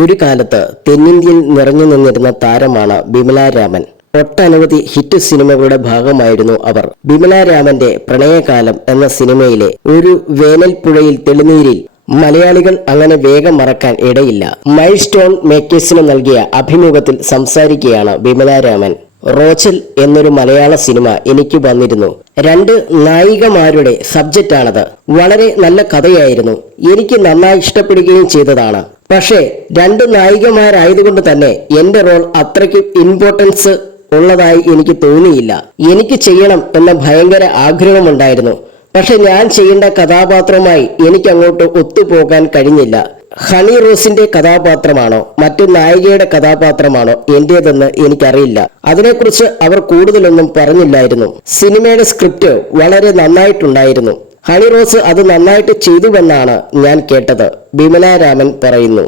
ഒരു കാലത്ത് തെന്നിന്ത്യയിൽ നിറഞ്ഞു നിന്നിരുന്ന താരമാണ് ബിമല രാമൻ. ഒട്ടനവധി ഹിറ്റ് സിനിമകളുടെ ഭാഗമായിരുന്നു അവർ. ബിമല രാമന്റെ പ്രണയകാലം എന്ന സിനിമയിലെ ഒരു വേനൽപ്പുഴയിൽ തെളിനീരിൽ മലയാളികൾ അങ്ങനെ വേഗം മറക്കാൻ ഇടയില്ല. മൈൽ സ്റ്റോൺ മേക്കേഴ്സിന് നൽകിയ അഭിമുഖത്തിൽ സംസാരിക്കുകയാണ് ബിമല രാമൻ. റോച്ചൽ എന്നൊരു മലയാള സിനിമ എനിക്ക് വന്നിരുന്നു. 2 നായികമാരുടെ സബ്ജക്റ്റാണത്. വളരെ നല്ല കഥയായിരുന്നു. എനിക്ക് നന്നായി ഇഷ്ടപ്പെടുകയും ചെയ്തതാണ്. പക്ഷേ 2 നായികമാരായതുകൊണ്ട് തന്നെ എന്റെ റോൾ അത്രയ്ക്ക് ഇമ്പോർട്ടൻസ് ഉള്ളതായി എനിക്ക് തോന്നിയില്ല. എനിക്ക് ചെയ്യണം എന്ന ഭയങ്കര ആഗ്രഹമുണ്ടായിരുന്നു. പക്ഷെ ഞാൻ ചെയ്യേണ്ട കഥാപാത്രവുമായി എനിക്ക് അങ്ങോട്ട് ഒത്തുപോകാൻ കഴിഞ്ഞില്ല. ഹണി റോസിന്റെ കഥാപാത്രമാണോ മറ്റു നായികയുടെ കഥാപാത്രമാണോ എന്റേതെന്ന് എനിക്കറിയില്ല. അതിനെക്കുറിച്ച് അവർ കൂടുതലൊന്നും പറഞ്ഞില്ലായിരുന്നു. സിനിമയുടെ സ്ക്രിപ്റ്റ് വളരെ നന്നായിട്ടുണ്ടായിരുന്നു. ഹണി റോസ് അത് നന്നായിട്ട് ചെയ്തുവെന്നാണ് ഞാൻ കേട്ടത്. ബിമല രാമൻ പറയുന്നു.